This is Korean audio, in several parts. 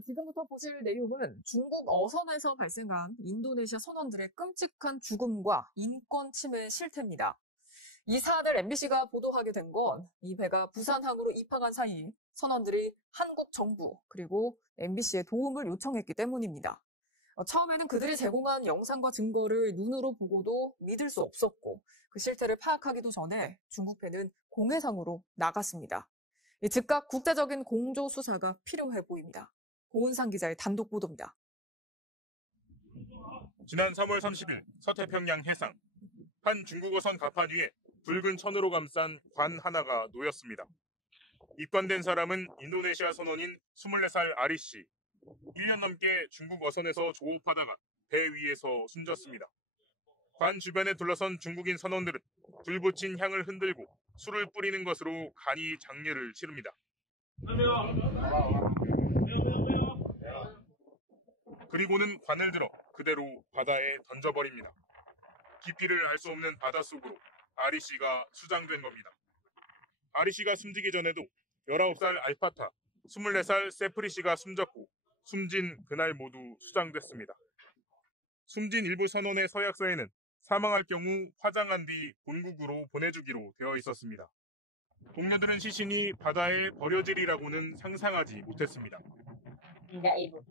지금부터 보실 내용은 중국 어선에서 발생한 인도네시아 선원들의 끔찍한 죽음과 인권 침해 실태입니다. 이 사안을 MBC가 보도하게 된 건 이 배가 부산항으로 입항한 사이 선원들이 한국 정부 그리고 MBC에 도움을 요청했기 때문입니다. 처음에는 그들이 제공한 영상과 증거를 눈으로 보고도 믿을 수 없었고 그 실태를 파악하기도 전에 중국 배는 공해상으로 나갔습니다. 즉각 국제적인 공조 수사가 필요해 보입니다. 고은상 기자의 단독 보도입니다. 지난 3월 30일 서태평양 해상 한 중국어선 갑판 위에 붉은 천으로 감싼 관 하나가 놓였습니다. 입관된 사람은 인도네시아 선원인 24살 아리 씨. 1년 넘게 중국 어선에서 조업하다가 배 위에서 숨졌습니다. 관 주변에 둘러선 중국인 선원들은 불 붙인 향을 흔들고 술을 뿌리는 것으로 간이 장례를 치릅니다. 그리고는 관을 들어 그대로 바다에 던져버립니다. 깊이를 알 수 없는 바닷속으로 아리 씨가 수장된 겁니다. 아리 씨가 숨지기 전에도 19살 알파타, 24살 세프리 씨가 숨졌고 숨진 그날 모두 수장됐습니다. 숨진 일부 선원의 서약서에는 사망할 경우 화장한 뒤 본국으로 보내주기로 되어 있었습니다. 동료들은 시신이 바다에 버려지리라고는 상상하지 못했습니다. Enggak, Ibu.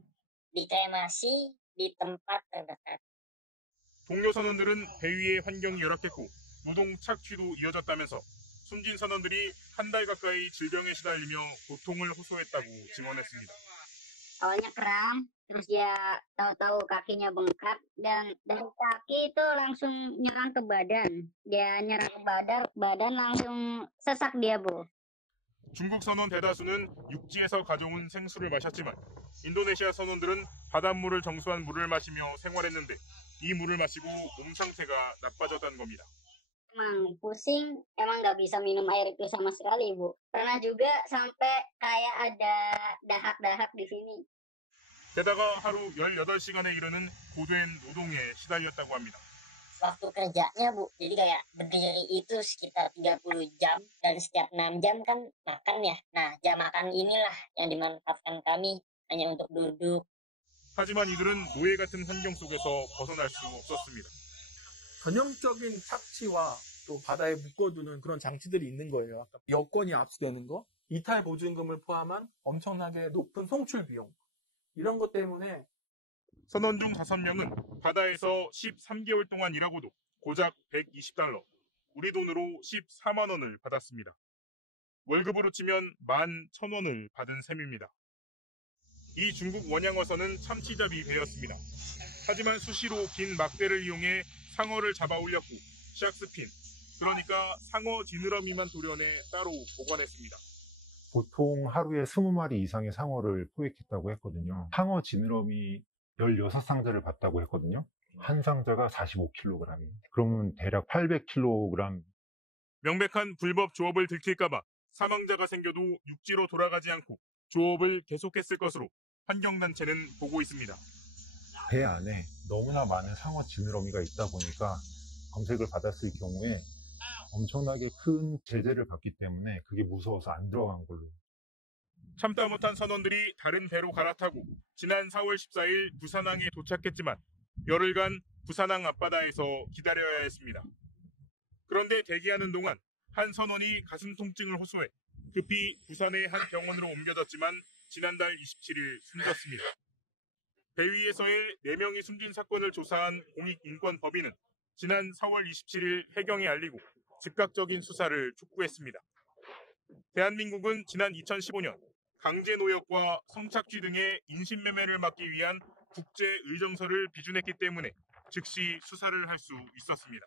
Di kremasi di tempat terdekat. 동료 선원들은 배 위의 환경이 열악했고 노동 착취도 이어졌다면서 숨진 선원들이 한 달 가까이 질병에 시달리며 고통을 호소했다고 증언했습니다. Awalnya kram, terus dia tahu-tahu kakinya bengkak dan dari kaki itu langsung nyerang ke badan. Dia nyerang ke badan langsung sesak dia, Bu. 중국 선원 대다수는 육지에서 가져온 생수를 마셨지만 인도네시아 선원들은 바닷물을 정수한 물을 마시며 생활했는데 이 물을 마시고 몸 상태가 나빠졌다는 겁니다. Emang pusing, emang nggak bisa minum air itu sama sekali, Bu. Pernah juga sampai kayak ada dahak-dahak di sini. 게다가 하루 18시간에 이르는 고된 노동에 시달렸다고 합니다. Waktu kerjanya, Bu, jadi kayak berdiri itu sekitar 30 jam dan setiap 6 jam kan makan ya. Nah, jam makan inilah yang dimanfaatkan kami hanya untuk duduk. 하지만 이들은 노예 같은 환경 속에서 벗어날 수 없었습니다. 전형적인 착취와 또 바다에 묶어두는 그런 장치들이 있는 거예요. 아까 여권이 압수되는 거, 이탈 보증금을 포함한 엄청나게 높은 송출 비용, 이런 것 때문에 선원 중 5명은 바다에서 13개월 동안 일하고도 고작 $120, 우리 돈으로 14만 원을 받았습니다. 월급으로 치면 11,000원을 받은 셈입니다. 이 중국 원양어선은 참치잡이 배였습니다. 하지만 수시로 긴 막대를 이용해 상어를 잡아 올렸고 샥스핀, 그러니까 상어 지느러미만 도려내 따로 보관했습니다. 보통 하루에 20마리 이상의 상어를 포획했다고 했거든요. 상어 지느러미 16상자를 봤다고 했거든요. 한 상자가 45kg. 그러면 대략 800kg. 명백한 불법 조업을 들킬까봐 사망자가 생겨도 육지로 돌아가지 않고 조업을 계속했을 것으로 환경단체는 보고 있습니다. 배 안에 너무나 많은 상어 지느러미가 있다 보니까 검색을 받았을 경우에 엄청나게 큰 제재를 받기 때문에 그게 무서워서 안 들어간 걸로. 참다 못한 선원들이 다른 배로 갈아타고 지난 4월 14일 부산항에 도착했지만 열흘간 부산항 앞바다에서 기다려야 했습니다. 그런데 대기하는 동안 한 선원이 가슴 통증을 호소해 급히 부산의 한 병원으로 옮겨졌지만 지난달 27일 숨졌습니다. 배 위에서의 4명이 숨진 사건을 조사한 공익인권법인은 지난 4월 27일 해경에 알리고 즉각적인 수사를 촉구했습니다. 대한민국은 지난 2015년 강제노역과 성착취 등의 인신매매를 막기 위한 국제의정서를 비준했기 때문에 즉시 수사를 할 수 있었습니다.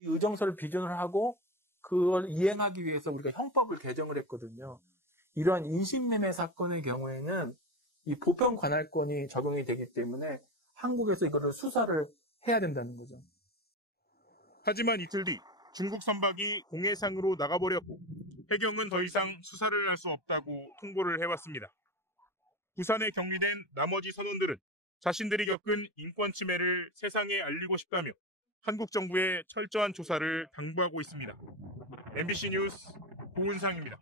이 의정서를 비준을 하고 그걸 이행하기 위해서 우리가 형법을 개정을 했거든요. 이러한 인신매매 사건의 경우에는 이 보편 관할권이 적용이 되기 때문에 한국에서 이거를 수사를 해야 된다는 거죠. 하지만 이틀 뒤 중국 선박이 공해상으로 나가버렸고 해경은 더 이상 수사를 할 수 없다고 통보를 해왔습니다. 부산에 격리된 나머지 선원들은 자신들이 겪은 인권 침해를 세상에 알리고 싶다며 한국 정부의 철저한 조사를 당부하고 있습니다. MBC 뉴스 고은상입니다.